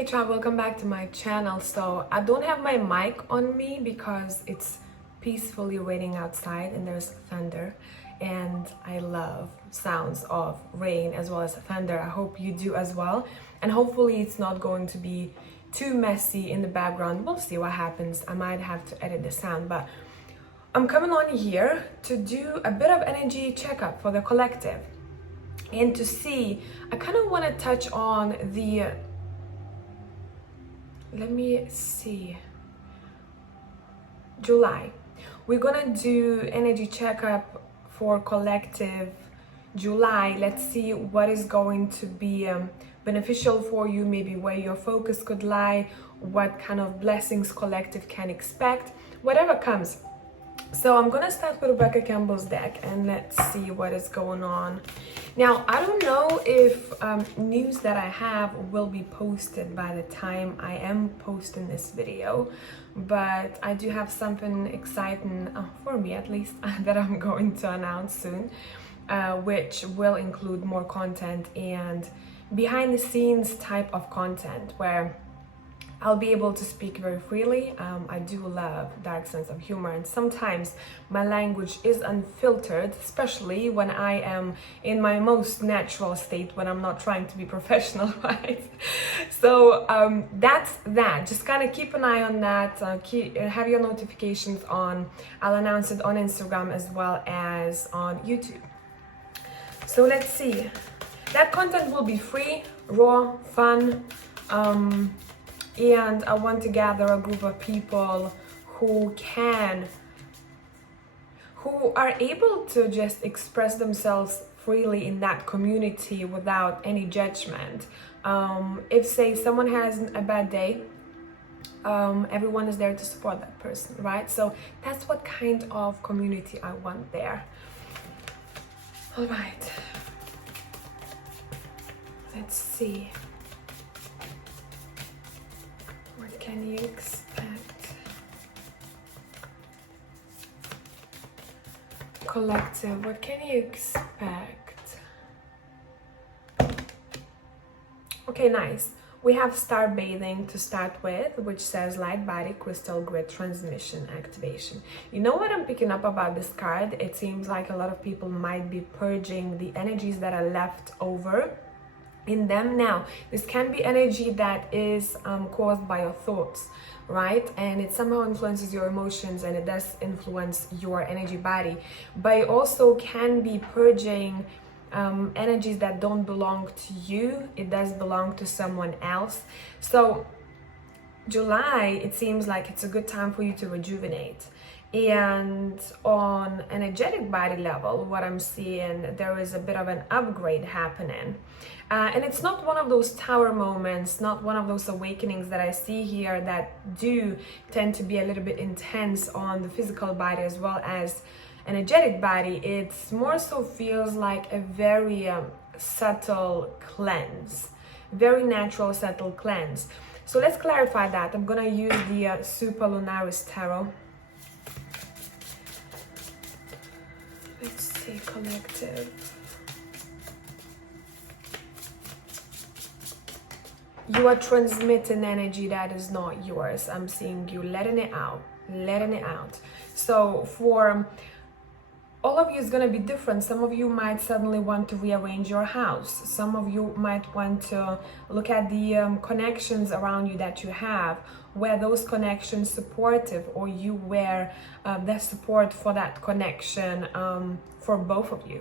Hey child, welcome back to my channel. So I don't have my mic on me because it's peacefully raining outside and there's thunder, and I love sounds of rain as well as thunder. I hope you do as well, and hopefully it's not going to be too messy in the background. We'll see what happens. I might have to edit the sound, but I'm coming on here to do a bit of energy checkup for the collective and to see, I kind of want to touch on the let me see, July. We're gonna do energy checkup for collective July. Let's see what is going to be beneficial for you, maybe where your focus could lie, what kind of blessings collective can expect, whatever comes. So I'm gonna start with Rebecca Campbell's deck and let's see what is going on. Now, I don't know if news that I have will be posted by the time I am posting this video, but I do have something exciting, for me at least, that I'm going to announce soon, which will include more content and behind the scenes type of content where I'll be able to speak very freely. I do love dark sense of humor, and sometimes my language is unfiltered, especially when I am in my most natural state, when I'm not trying to be professional, right? So that's that. Just kind of keep an eye on that. Have your notifications on. I'll announce it on Instagram as well as on YouTube. So let's see. That content will be free, raw, fun. And I want to gather a group of people who are able to just express themselves freely in that community without any judgment. If, say, someone has a bad day, everyone is there to support that person, right? So that's what kind of community I want there. All right. Let's see. What can you expect? Collective, what can you expect? Okay, nice. We have Star Bathing to start with, which says light body, crystal grid, transmission, activation. You know what I'm picking up about this card? It seems like a lot of people might be purging the energies that are left over in them. Now, this can be energy that is caused by your thoughts, right? And it somehow influences your emotions, and it does influence your energy body, but it also can be purging energies that don't belong to you. It does belong to someone else. So July, it seems like it's a good time for you to rejuvenate. And on energetic body level, what I'm seeing, there is a bit of an upgrade happening. And it's not one of those tower moments, not one of those awakenings that I see here that do tend to be a little bit intense on the physical body as well as energetic body. It's more so feels like a very subtle cleanse, very natural, subtle cleanse. So let's clarify that. I'm gonna use the Super Lunaris Tarot. Let's see, collective. You are transmitting energy that is not yours. I'm seeing you letting it out, letting it out. So for all of you, it's going to be different. Some of you might suddenly want to rearrange your house. Some of you might want to look at the connections around you that you have. Were those connections supportive, or you were the support for that connection for both of you,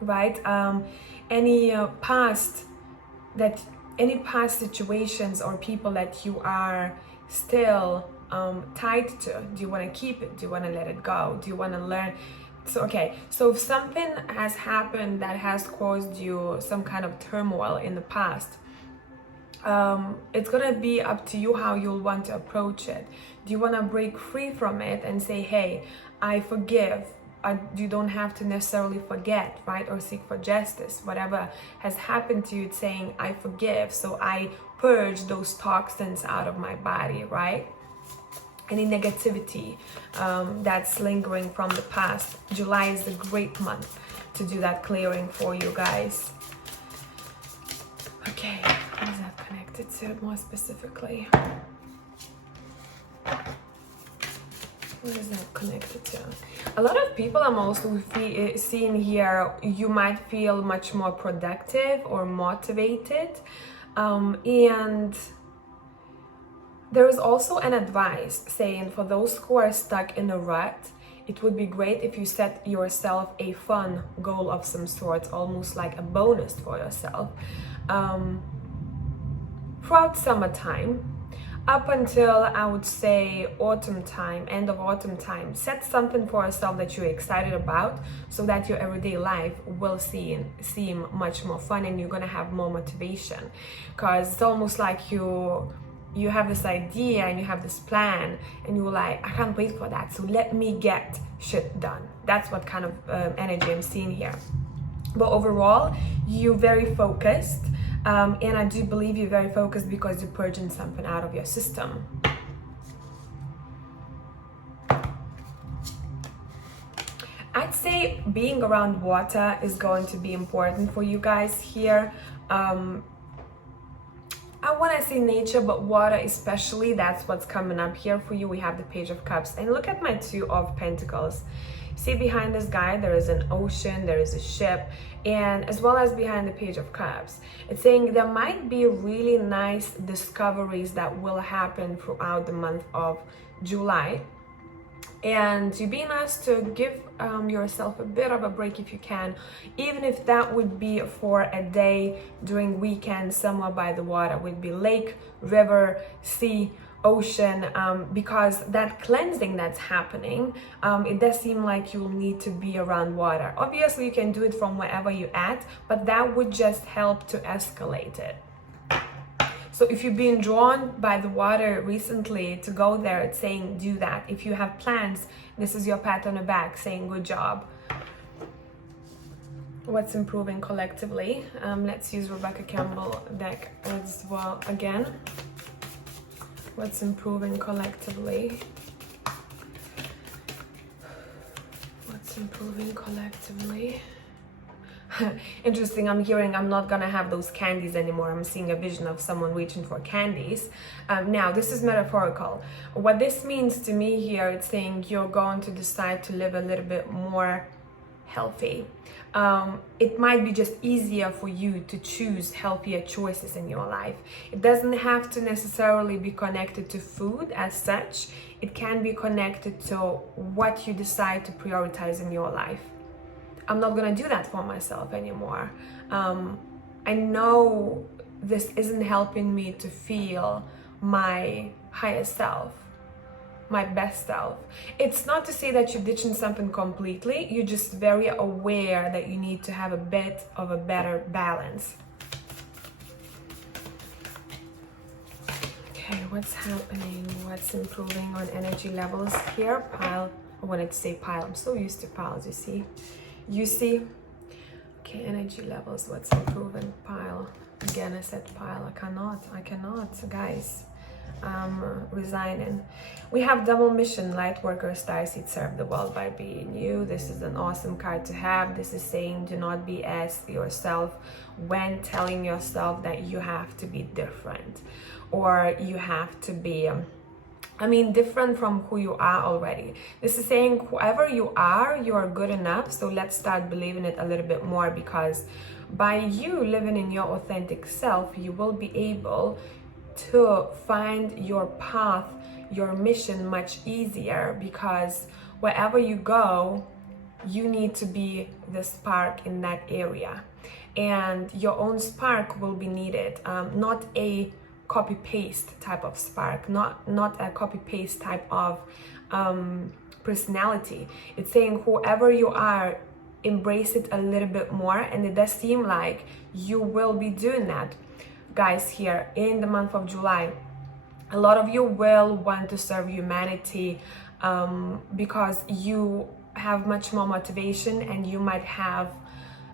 right? Any past situations or people that you are still tied to, do you want to keep it? Do you want to let it go? Do you want to learn? So, okay, so if something has happened that has caused you some kind of turmoil in the past, it's gonna be up to you how you'll want to approach it. Do you want to break free from it and say, hey, I forgive? You don't have to necessarily forget, right? Or seek for justice. Whatever has happened to you, it's saying, I forgive. So I purge those toxins out of my body, right? Any negativity that's lingering from the past. July is a great month to do that clearing for you guys. Okay, how does that connect connected to more specifically? What is that connected to? A lot of people I'm also seeing here, you might feel much more productive or motivated. And there is also an advice saying for those who are stuck in a rut, it would be great if you set yourself a fun goal of some sort, almost like a bonus for yourself. Throughout summertime, up until I would say autumn time, end of autumn time, set something for yourself that you're excited about so that your everyday life will seem much more fun and you're gonna have more motivation. Because it's almost like you have this idea and you have this plan and you're like, I can't wait for that, so let me get shit done. That's what kind of energy I'm seeing here. But overall, you're very focused. And I do believe you're very focused because you're purging something out of your system. I'd say being around water is going to be important for you guys here. I want to say nature, but water especially, that's what's coming up here for you. We have the Page of Cups. And look at my Two of Pentacles. See, behind this guy, there is an ocean, there is a ship, and as well as behind the Page of Cups. It's saying there might be really nice discoveries that will happen throughout the month of July. And you're being asked to give yourself a bit of a break if you can, even if that would be for a day during weekend somewhere by the water. Would be lake, river, sea, ocean, because that cleansing that's happening, it does seem like you'll need to be around water. Obviously you can do it from wherever you're at, but that would just help to escalate it. So if you're being drawn by the water recently to go there, it's saying do that. If you have plans, this is your pat on the back saying good job. What's improving collectively? Let's use Rebecca Campbell deck as well again. What's improving collectively? What's improving collectively? Interesting, I'm hearing I'm not gonna have those candies anymore. I'm seeing a vision of someone reaching for candies. Now, this is metaphorical. What this means to me here, it's saying you're going to decide to live a little bit more healthy. It might be just easier for you to choose healthier choices in your life. It doesn't have to necessarily be connected to food as such. It can be connected to what you decide to prioritize in your life. I'm not gonna do that for myself anymore. I know this isn't helping me to feel my higher self, my best self. It's not to say that you're ditching something completely, you're just very aware that you need to have a bit of a better balance. Okay, what's happening? What's improving on energy levels here? Pile, I wanted to say pile, I'm so used to piles, you see? Okay, energy levels, what's improving? Pile, again I said pile, I cannot, guys. Resigning. We have double mission, light worker, starseed, serve the world by being you. This is an awesome card to have. This is saying do not BS yourself when telling yourself that you have to be different or you have to be different from who you are already. This is saying whoever you are good enough. So let's start believing it a little bit more, because by you living in your authentic self, you will be able to find your path, your mission much easier, because wherever you go, you need to be the spark in that area, and your own spark will be needed, not a copy-paste type of spark, not a copy-paste type of personality. It's saying whoever you are, embrace it a little bit more, and it does seem like you will be doing that. Guys, here in the month of July, a lot of you will want to serve humanity because you have much more motivation and you might have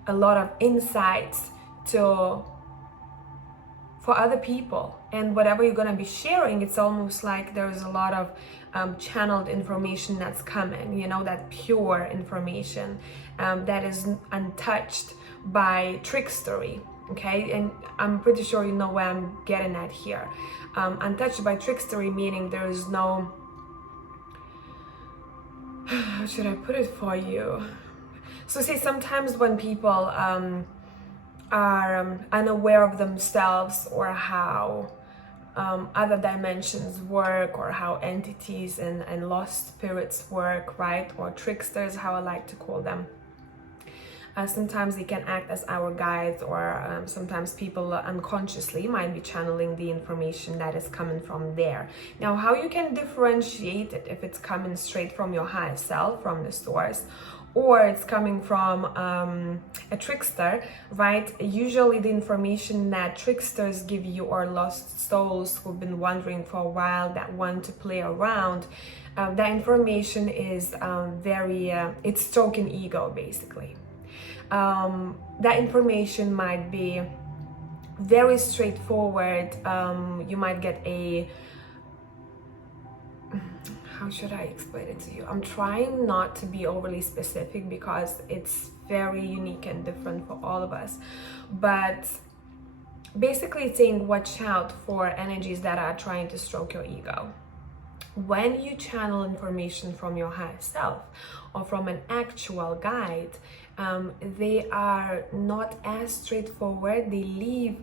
a lot of insights for other people, and whatever you're going to be sharing, it's almost like there's a lot of channeled information that's coming, you know, that pure information that is untouched by trickstery. okay? And I'm pretty sure you know where I'm getting at here. Untouched by trickstery, meaning there is no, how should I put it for you? So say sometimes when people are unaware of themselves, or how other dimensions work, or how entities and lost spirits work, right? Or tricksters, how I like to call them. Sometimes they can act as our guides, or sometimes people unconsciously might be channeling the information that is coming from there. Now, how you can differentiate it, if it's coming straight from your higher self, from the source, or it's coming from a trickster, right? Usually the information that tricksters give you, or lost souls who've been wandering for a while, that want to play around, that information is it's stroking ego, basically. That information might be very straightforward. You might get a, how should I explain it to you? I'm trying not to be overly specific because it's very unique and different for all of us. But basically it's saying watch out for energies that are trying to stroke your ego. When you channel information from your higher self or from an actual guide, they are not as straightforward. They leave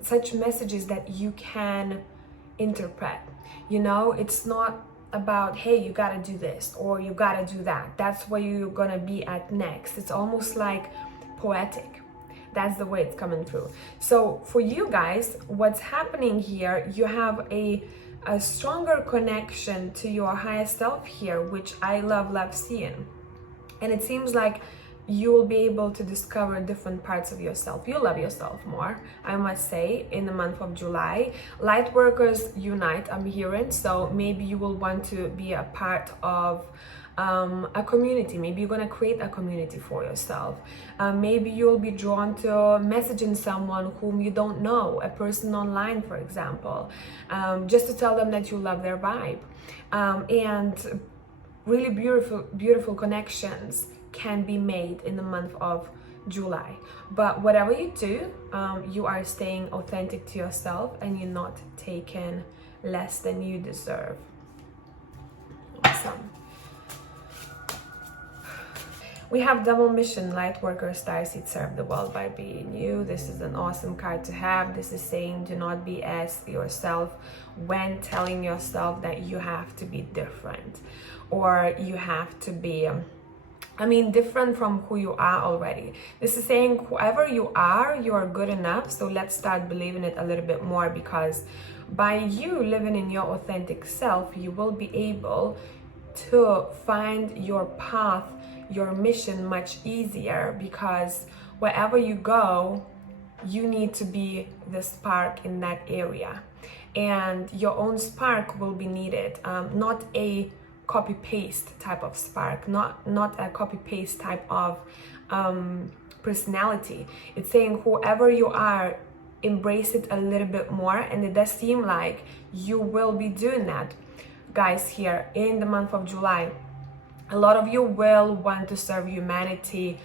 such messages that you can interpret. You know, it's not about, hey, you gotta do this or you gotta do that. That's where you're gonna be at next. It's almost like poetic. That's the way it's coming through. So for you guys, what's happening here, you have a stronger connection to your higher self here, which I love seeing. And it seems like you will be able to discover different parts of yourself. You love yourself more, I must say, in the month of July. Light workers unite, I'm hearing. So maybe you will want to be a part of a community. Maybe you're gonna create a community for yourself. Maybe you'll be drawn to messaging someone whom you don't know, a person online, for example, just to tell them that you love their vibe. And really beautiful connections can be made in the month of July. But whatever you do, you are staying authentic to yourself, and you're not taking less than you deserve. Awesome. We have double mission, light worker, starseed, serve the world by being you. This is an awesome card to have. This is saying do not be as yourself when telling yourself that you have to be different, or you have to be different from who you are already. This is saying whoever you are good enough. So let's start believing it a little bit more, because by you living in your authentic self, you will be able to find your path, your mission much easier, because wherever you go, you need to be the spark in that area, and your own spark will be needed, not a copy-paste type of spark, not a copy-paste type of personality. It's saying whoever you are, embrace it a little bit more, and it does seem like you will be doing that, guys, here in the month of July. A lot of you will want to serve humanity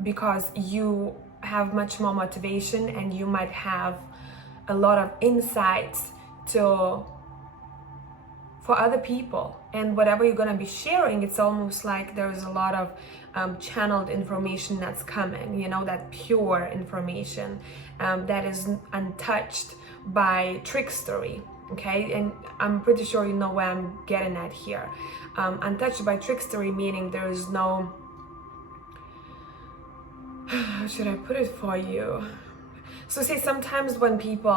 because you have much more motivation, and you might have a lot of insights for other people. And whatever you're going to be sharing, it's almost like there's a lot of channeled information that's coming, you know, that pure information that is untouched by trickstery. Okay, and I'm pretty sure you know where I'm getting at here. Untouched by trickstery, meaning there is no, how should I put it for you? So say sometimes when people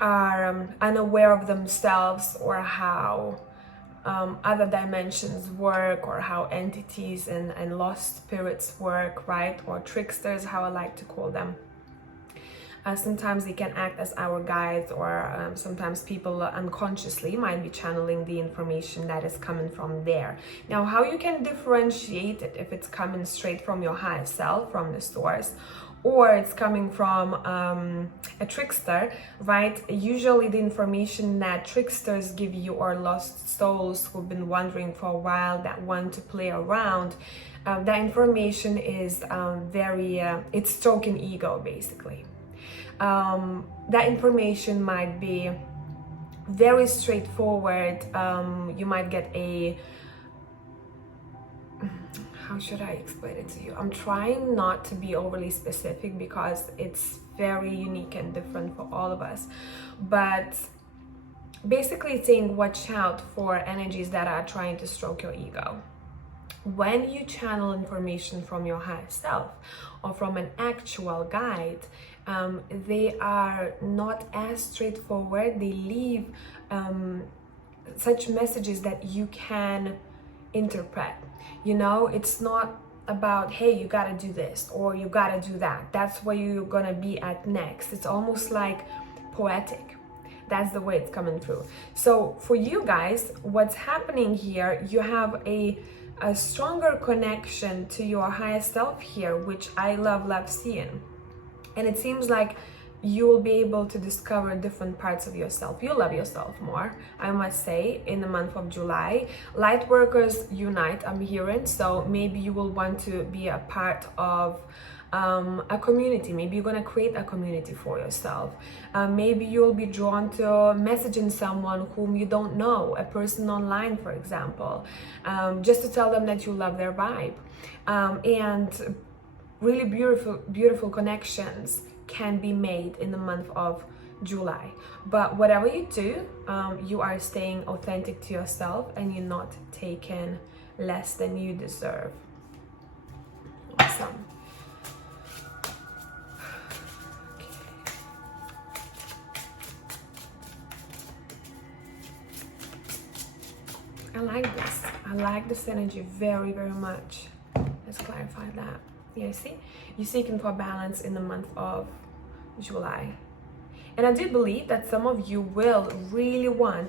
are unaware of themselves, or how other dimensions work, or how entities and lost spirits work, right? Or tricksters, how I like to call them. Sometimes they can act as our guides, or sometimes people unconsciously might be channeling the information that is coming from there. Now, how you can differentiate it, if it's coming straight from your higher self, from the source, or it's coming from a trickster, right? Usually the information that tricksters give you are lost souls who've been wandering for a while, that want to play around. That information is it's stroking ego, basically. That information might be very straightforward. You might get how should I explain it to you? I'm trying not to be overly specific because it's very unique and different for all of us. But basically it's saying watch out for energies that are trying to stroke your ego. When you channel information from your higher self or from an actual guide, they are not as straightforward. They leave such messages that you can interpret. You know, it's not about, hey, you gotta do this or you gotta do that. That's where you're gonna be at next. It's almost like poetic. That's the way it's coming through. So for you guys, what's happening here, you have a stronger connection to your highest self here, which I love seeing. And it seems like you will be able to discover different parts of yourself. You love yourself more, I must say, in the month of July. Light workers unite, I'm hearing. So maybe you will want to be a part of a community. Maybe you're gonna create a community for yourself. Maybe you'll be drawn to messaging someone whom you don't know, a person online, for example, just to tell them that you love their vibe. And really beautiful connections can be made in the month of July. But whatever you do, you are staying authentic to yourself and you're not taking less than you deserve. Awesome. I like this. I like this energy very much. Let's clarify that. Yeah, see? You're seeking for balance in the month of July. And I do believe that some of you will really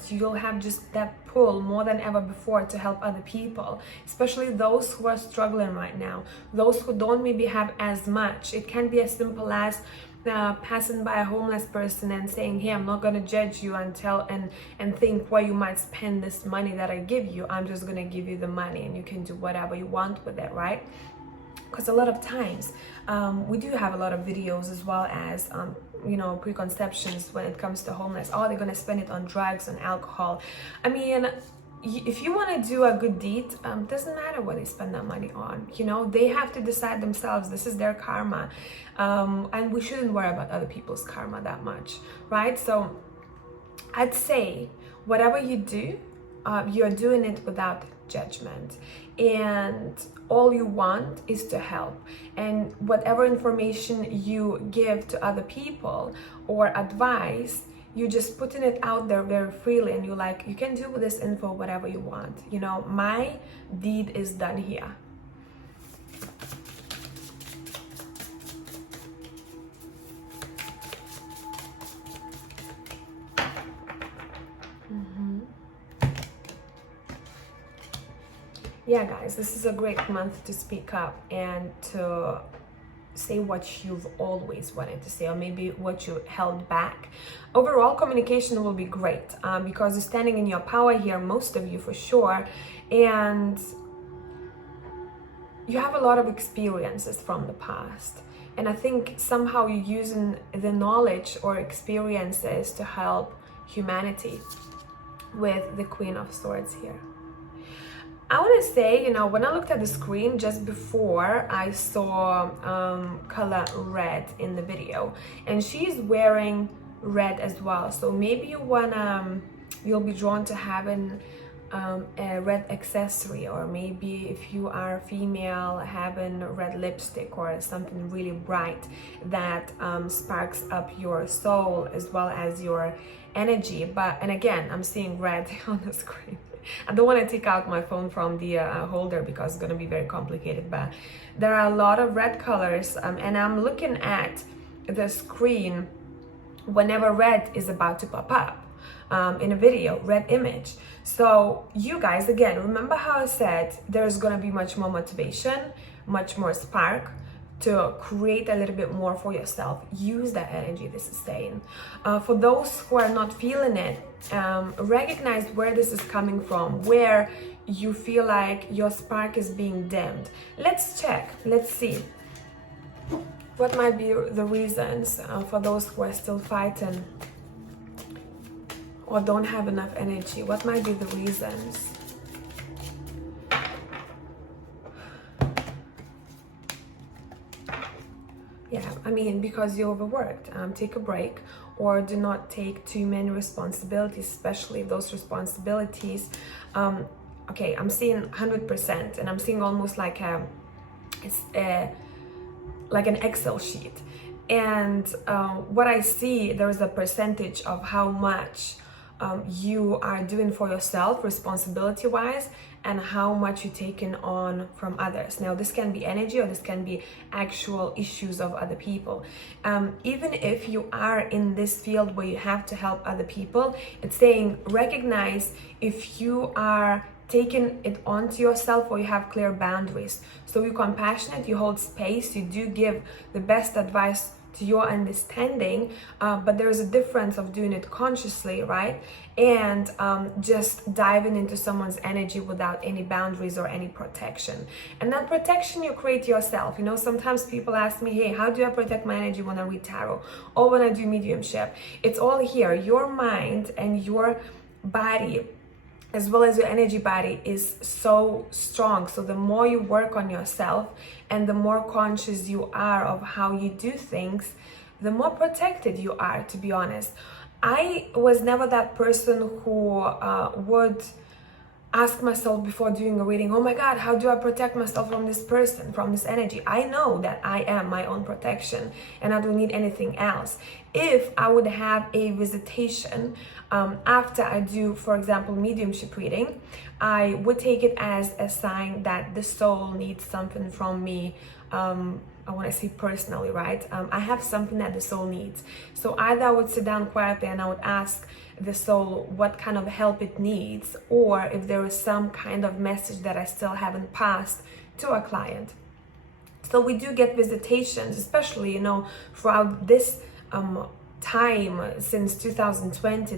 you'll have just that pull more than ever before to help other people, especially those who are struggling right now, those who don't maybe have as much. It can be as simple as passing by a homeless person and saying, hey, I'm not going to judge you and think where you might spend this money that I give you. I'm just going to give you the money and you can do whatever you want with it, right? Because a lot of times we do have a lot of videos as well as you know, preconceptions when it comes to homeless. Oh, they're gonna spend it on drugs and alcohol. I mean, if you want to do a good deed, doesn't matter what they spend that money on. You know, they have to decide themselves. This is their karma, and we shouldn't worry about other people's karma that much, right? So I'd say whatever you do, you're doing it without judgment, and all you want is to help. And whatever information you give to other people or advice, you're just putting it out there very freely, and you're like, you can do with this info whatever you want. You know, my deed is done here. Yeah, guys, this is a great month to speak up and to say what you've always wanted to say, or maybe what you held back. Overall, communication will be great because you're standing in your power here, most of you for sure, and you have a lot of experiences from the past. And I think somehow you're using the knowledge or experiences to help humanity with the Queen of Swords here. I want to say, you know, when I looked at the screen just before, I saw color red in the video, and she's wearing red as well. So maybe you'll be drawn to having a red accessory, or maybe if you are female, having red lipstick or something really bright that sparks up your soul as well as your energy. And again, I'm seeing red on the screen. I don't want to take out my phone from the holder because it's going to be very complicated, but there are a lot of red colors, and I'm looking at the screen whenever red is about to pop up in a video, red image. So you guys, again, remember how I said there's going to be much more motivation, much more spark to create a little bit more for yourself. Use that energy, this is saying. For those who are not feeling it, recognize where this is coming from, where you feel like your spark is being dimmed. Let's check, let's see. What might be the reasons for those who are still fighting or don't have enough energy? What might be the reasons? Yeah, I mean, because you're overworked. Take a break, or do not take too many responsibilities, especially if those responsibilities, okay, I'm seeing 100%, and I'm seeing almost like like an Excel sheet. And what I see, there is a percentage of how much you are doing for yourself responsibility-wise, and how much you're taking on from others. Now, this can be energy, or this can be actual issues of other people. Even if you are in this field where you have to help other people, it's saying recognize if you are taking it onto yourself, or you have clear boundaries. So you're compassionate, you hold space, you do give the best advice to your understanding, but there's a difference of doing it consciously, right? And just diving into someone's energy without any boundaries or any protection. And that protection you create yourself. You know, sometimes people ask me, hey, how do I protect my energy when I read tarot or when I do mediumship? It's all here. Your mind and your body, as well as your energy body, is so strong. So the more you work on yourself and the more conscious you are of how you do things, the more protected you are, to be honest. I was never that person who would ask myself before doing a reading, oh my God, how do I protect myself from this person, from this energy? I know that I am my own protection and I don't need anything else. If I would have a visitation after I do, for example, mediumship reading, I would take it as a sign that the soul needs something from me. I want to say personally, right? I have something that the soul needs. So either I would sit down quietly and I would ask the soul what kind of help it needs, or if there is some kind of message that I still haven't passed to a client. So we do get visitations, especially, you know, throughout this time since 2020,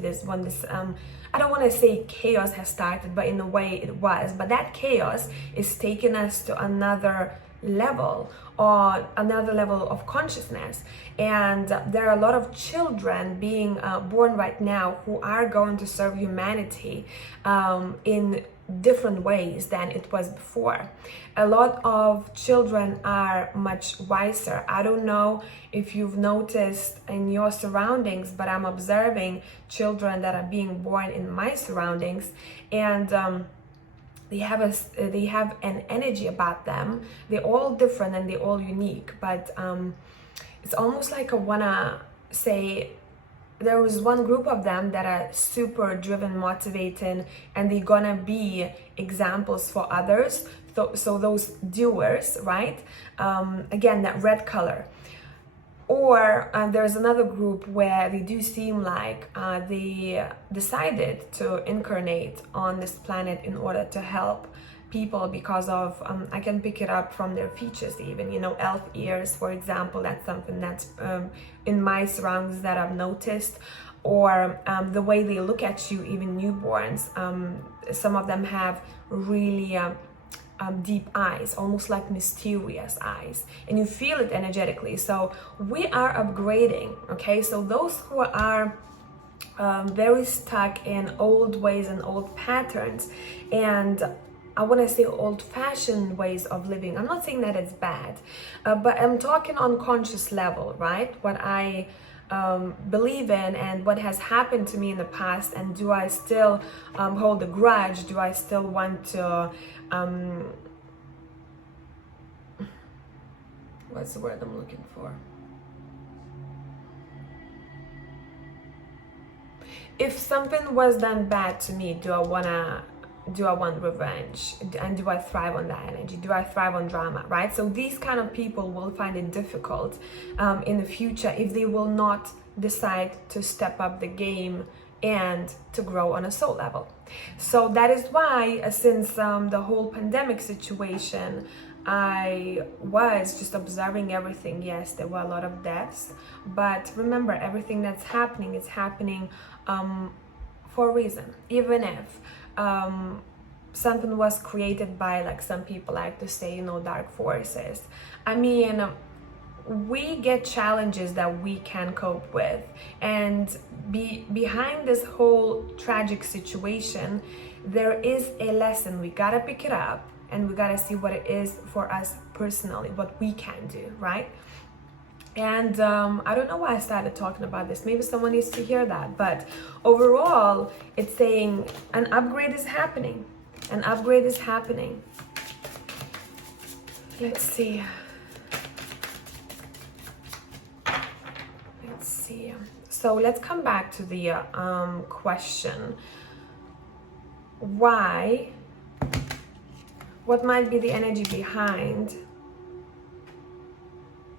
I don't want to say chaos has started, but in a way it was. But that chaos is taking us to another level, or another level of consciousness. And there are a lot of children being born right now who are going to serve humanity in different ways than it was before. A lot of children are much wiser. I don't know if you've noticed in your surroundings, but I'm observing children that are being born in my surroundings, and they have an energy about them. They're all different and they're all unique, but it's almost like I wanna say there was one group of them that are super driven, motivating, and they're gonna be examples for others. So those doers, right? Again, that red color. Or there's another group where they do seem like they decided to incarnate on this planet in order to help people because of, I can pick it up from their features even, you know, elf ears, for example. That's something that's in my surroundings that I've noticed. Or the way they look at you, even newborns. Some of them have really deep eyes, almost like mysterious eyes, and you feel it energetically. So we are upgrading, okay? So those who are very stuck in old ways and old patterns, and I want to say old-fashioned ways of living. I'm not saying that it's bad, but I'm talking on conscious level, right? What I believe in and what has happened to me in the past, and do I still hold a grudge? Do I still want to what's the word I'm looking for? If something was done bad to me, do I want revenge? And do I thrive on that energy? Do I thrive on drama, right? So these kind of people will find it difficult in the future if they will not decide to step up the game and to grow on a soul level. So that is why since the whole pandemic situation, I was just observing everything. Yes, there were a lot of deaths, but remember, everything that's happening is happening for a reason. Even if something was created by, like some people like to say, you know, dark forces. I mean, we get challenges that we can cope with, and behind this whole tragic situation, there is a lesson. We gotta pick it up, and we gotta see what it is for us personally, what we can do, right? And I don't know why I started talking about this. Maybe someone needs to hear that. But overall, it's saying an upgrade is happening. An upgrade is happening. Let's see. Let's see. So let's come back to the question. Why? What might be the energy behind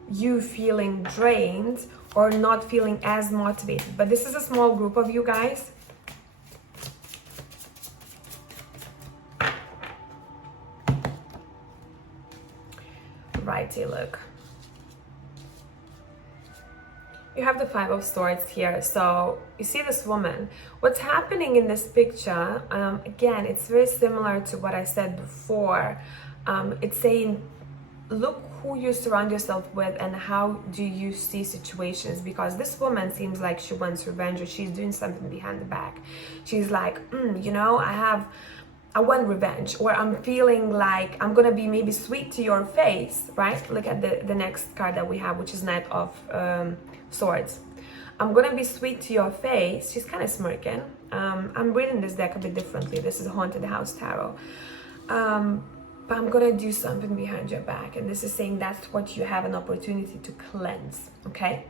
you feeling drained or not feeling as motivated? But this is a small group of you guys. Righty, look. You have the Five of Swords here. So you see this woman. What's happening in this picture, again, it's very similar to what I said before. It's saying, look who you surround yourself with and how do you see situations, because this woman seems like she wants revenge, or she's doing something behind the back. She's like, you know, I want revenge, or I'm feeling like I'm gonna be maybe sweet to your face, right? Look at the next card that we have, which is Knight of Swords. I'm gonna be sweet to your face. She's kind of smirking. I'm reading this deck a bit differently. This is Haunted House Tarot. But I'm gonna do something behind your back, and this is saying that's what you have an opportunity to cleanse, okay?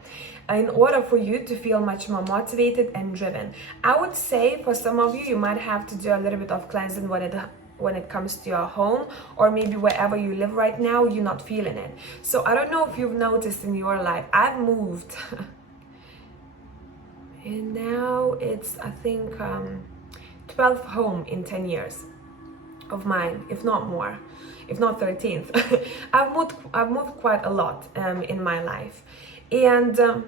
In order for you to feel much more motivated and driven. I would say for some of you, you might have to do a little bit of cleansing when it comes to your home, or maybe wherever you live right now, you're not feeling it. So I don't know if you've noticed in your life, I've moved and now it's, I think, 12th home in 10 years of mine, if not more, if not 13th. I've moved quite a lot in my life, and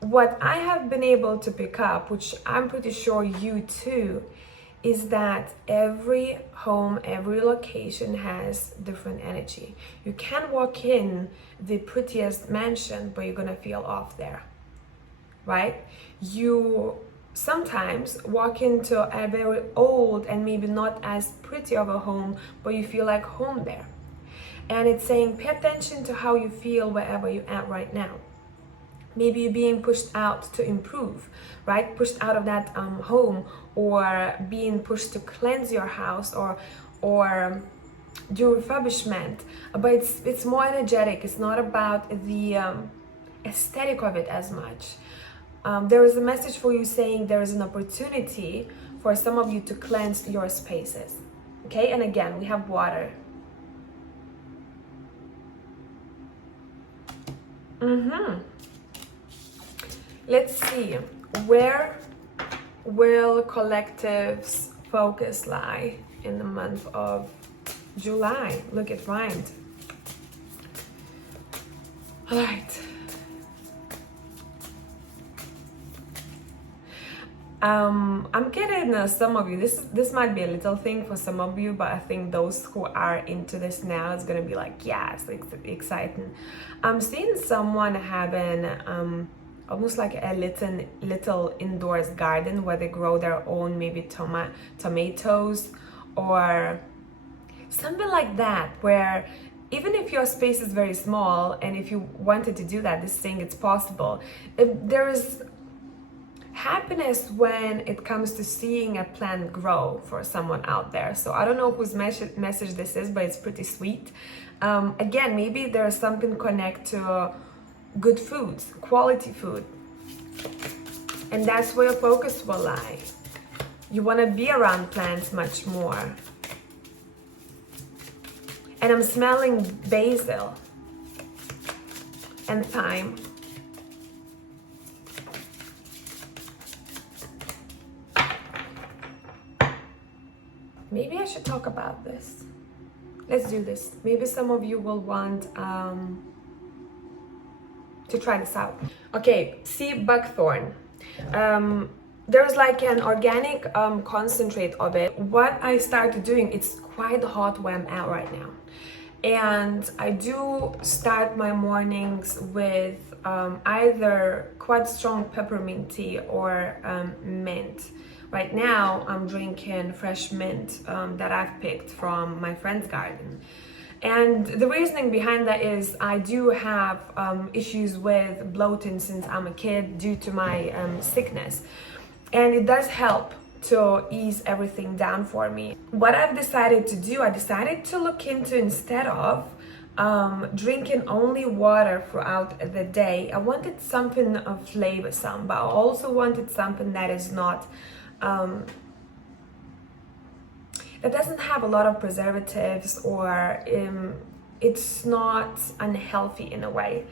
what I have been able to pick up, which I'm pretty sure you too, is that every home, every location has different energy. You can walk in the prettiest mansion, but you're gonna feel off there, right? You sometimes walk into a very old and maybe not as pretty of a home, but you feel like home there. And it's saying, pay attention to how you feel wherever you're at right now. Maybe you're being pushed out to improve, right? Pushed out of that home, or being pushed to cleanse your house, or do refurbishment. But it's more energetic. It's not about the aesthetic of it as much. There is a message for you saying there is an opportunity for some of you to cleanse your spaces, okay? And again, we have water. Let's see, where will collective's focus lie in the month of July? Look, it rhymed. All right. I'm getting some of you, this might be a little thing for some of you, but I think those who are into this now, it's gonna be like, yes, it's exciting. I'm seeing someone having almost like a little indoors garden where they grow their own maybe tomatoes or something like that, where even if your space is very small, and if you wanted to do that, this thing, it's possible. There is happiness when it comes to seeing a plant grow for someone out there. So I don't know whose message this is, but it's pretty sweet. Again, maybe there's something connect to good foods, quality food, and that's where your focus will lie. You want to be around plants much more. And I'm smelling basil and thyme. Maybe I should talk about this. let's do this. Maybe some of you will want to try this out. Okay, see buckthorn. There's like an organic concentrate of it. What I started doing, it's quite hot where I'm at right now, and I do start my mornings with either quite strong peppermint tea or mint. Right now I'm drinking fresh mint that I've picked from my friend's garden. And the reasoning behind that is I do have issues with bloating since I'm a kid due to my sickness. And it does help to ease everything down for me. What I've decided to do, I decided to look into, instead of drinking only water throughout the day, I wanted something of flavorsome, but I also wanted something that is not that doesn't have a lot of preservatives, or it's not unhealthy in a way.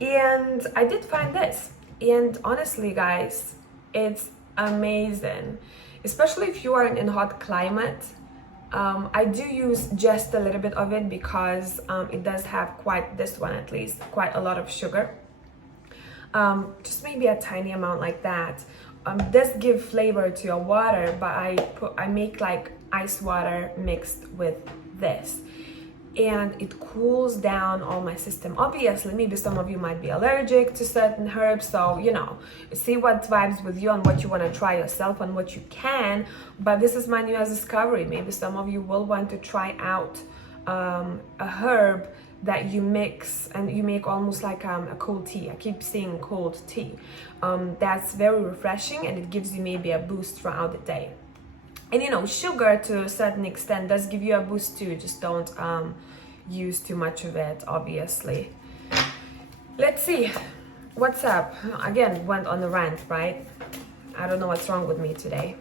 And I did find this, and honestly guys, it's amazing, especially if you are in a hot climate. I do use just a little bit of it because it does have quite, this one at least, quite a lot of sugar. Just maybe a tiny amount like that. Does give flavor to your water, but I make like ice water mixed with this, and it cools down all my system. Obviously, maybe some of you might be allergic to certain herbs, so you know, see what vibes with you and what you want to try yourself and what you can. But this is my newest discovery. Maybe some of you will want to try out a herb that you mix and you make almost like a cold tea. I keep saying cold tea. That's very refreshing, and it gives you maybe a boost throughout the day. And you know, sugar to a certain extent does give you a boost too, just don't use too much of it, obviously. Let's see, what's up? Again, went on the rant, right? I don't know what's wrong with me today.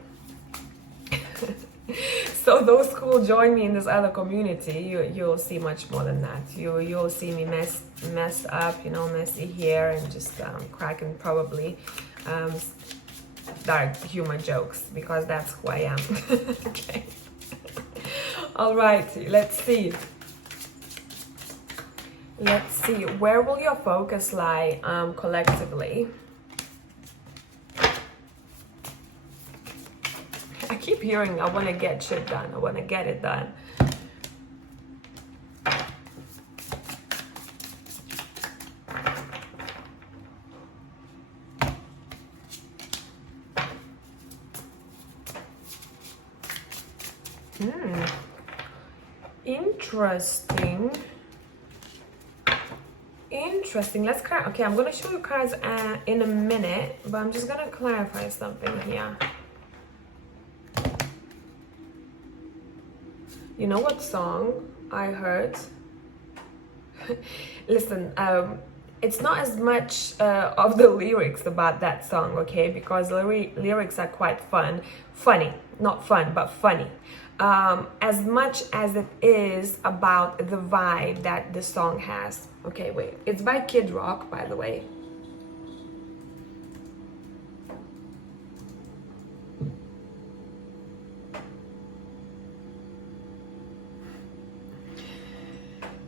So those who will join me in this other community, you'll see much more than that. You'll see me messed up, you know, messy hair, and just cracking probably dark humor jokes, because that's who I am. Okay. All right, let's see. Where will your focus lie collectively? I keep hearing I want to get shit done, I want to get it done. Interesting. Let's clarify. Okay, I'm gonna show you cards in a minute, but I'm just gonna clarify something here. You know what song I heard? Listen, it's not as much of the lyrics about that song, okay? Because lyrics are quite funny, not fun, but funny. As much as it is about the vibe that the song has. Okay, wait, it's by Kid Rock, by the way.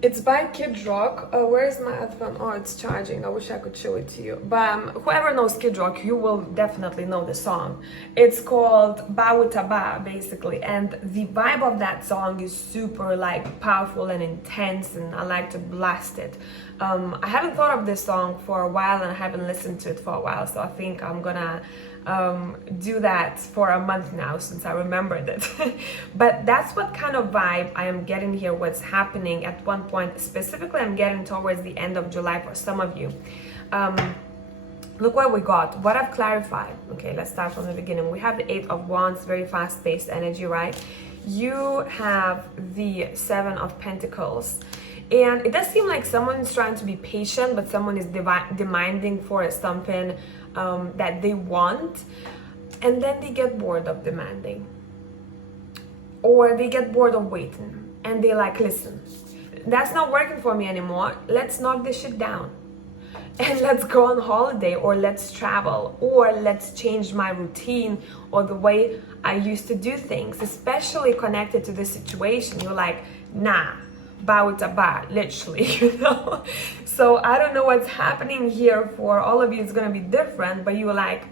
It's by Kid Rock. Where's my other phone? Oh, it's charging. I wish I could show it to you. But whoever knows Kid Rock, you will definitely know the song. It's called 𝒘𝒊𝒕𝒉, basically. And the vibe of that song is super like powerful and intense, and I like to blast it. I haven't thought of this song for a while, and I haven't listened to it for a while. So I think I'm gonna do that for a month now, since I remembered it. But that's what kind of vibe I am getting here, what's happening at one point. Specifically, I'm getting towards the end of July for some of you. Look what we got, what I've clarified. Okay, let's start from the beginning. We have the 8 of Wands, very fast-paced energy, right? You have the 7 of Pentacles. And it does seem like someone's trying to be patient, but someone is demanding for something that they want, and then they get bored of demanding, or they get bored of waiting, and they like, listen, that's not working for me anymore, let's knock this shit down. and let's go on holiday, or let's travel, or let's change my routine or the way I used to do things, especially connected to this situation. You're like, nah, bauta, literally, you know. So I don't know what's happening here. For all of you, it's gonna be different, but you were like,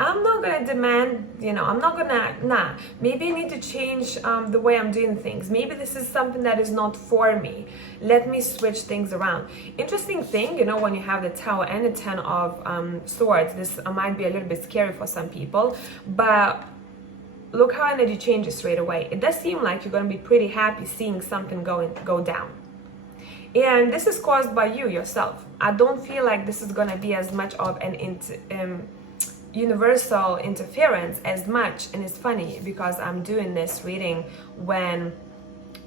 I'm not gonna demand, you know, I'm not gonna, maybe I need to change the way I'm doing things. Maybe this is something that is not for me. Let me switch things around. Interesting thing, you know, when you have the Tower and the Ten of Swords, this might be a little bit scary for some people, but look how energy changes straight away. It does seem like you're gonna be pretty happy seeing something go down. And this is caused by you yourself. I don't feel like this is gonna be as much of an universal interference as much. And it's funny because I'm doing this reading when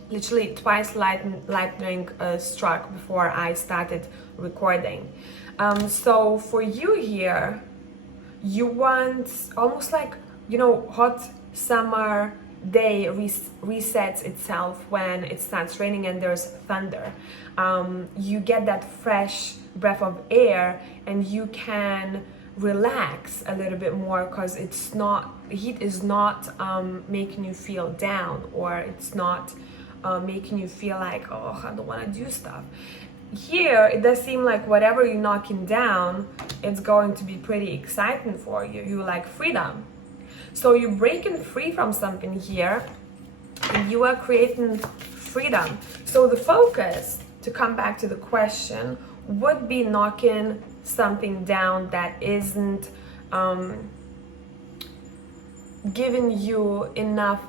literally twice lightning struck before I started recording. So for you here, you want almost like, you know, hot summer day resets itself when it starts raining and there's thunder. You get that fresh breath of air and you can relax a little bit more, because it's not, heat is not making you feel down, or it's not making you feel like, oh, I don't want to do stuff. Here it does seem like whatever you're knocking down, it's going to be pretty exciting for you. You like freedom, so you're breaking free from something here and you are creating freedom. So the focus, to come back to the question, would be knocking something down that isn't giving you enough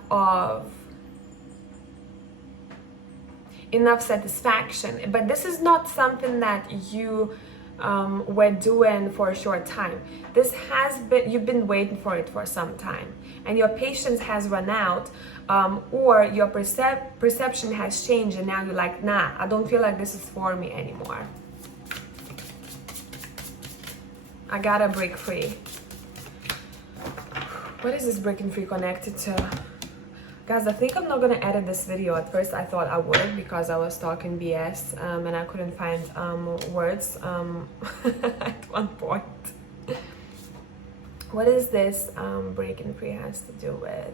satisfaction. But this is not something that you were doing for a short time. This has been, you've been waiting for it for some time, and your patience has run out, or your perception has changed, and now you're like, nah, I don't feel like this is for me anymore. I gotta break free. What is this breaking free connected to? Guys, I think I'm not gonna edit this video. At first I thought I would, because I was talking BS and I couldn't find words at one point. What is this breaking free has to do with?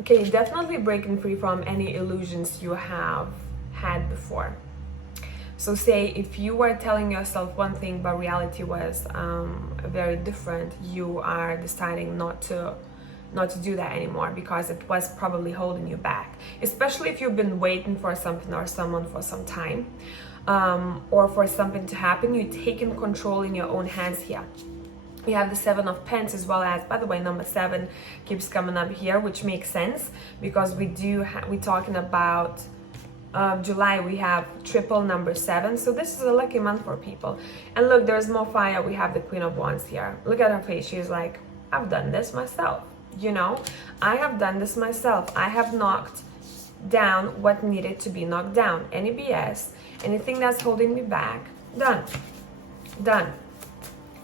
Okay, definitely breaking free from any illusions you have had before. So say if you were telling yourself one thing but reality was very different, you are deciding not to do that anymore because it was probably holding you back. Especially if you've been waiting for something or someone for some time, or for something to happen. You're taking control in your own hands here. We have the Seven of Pents, as well as, by the way, number 7 keeps coming up here, which makes sense because we're talking about July. We have triple number 7, so this is a lucky month for people. And look, there's more fire. We have the Queen of Wands here. Look at her face. She's like, I've done this myself, you know. I have done this myself. I have knocked down what needed to be knocked down. Any BS, anything that's holding me back, done.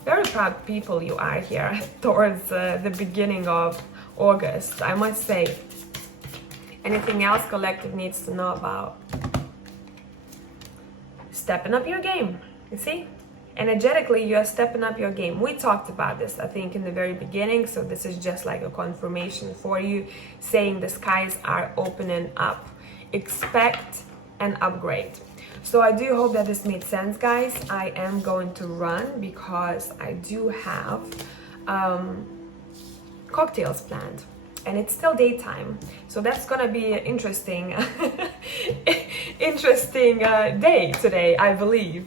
Very proud people you are here towards the beginning of August, I must say. Anything else collective needs to know about? Stepping up your game, you see? Energetically, you're stepping up your game. We talked about this, I think, in the very beginning, so this is just like a confirmation for you, saying the skies are opening up. Expect an upgrade. So I do hope that this made sense, guys. I am going to run because I do have cocktails planned. And it's still daytime, so that's gonna be an interesting day today, I believe.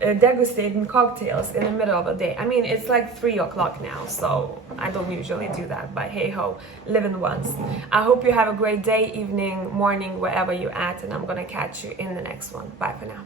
Degustating cocktails in the middle of the day. I mean, it's like 3 o'clock now, so I don't usually do that, but hey ho, living once. I hope you have a great day, evening, morning, wherever you're at, and I'm gonna catch you in the next one. Bye for now.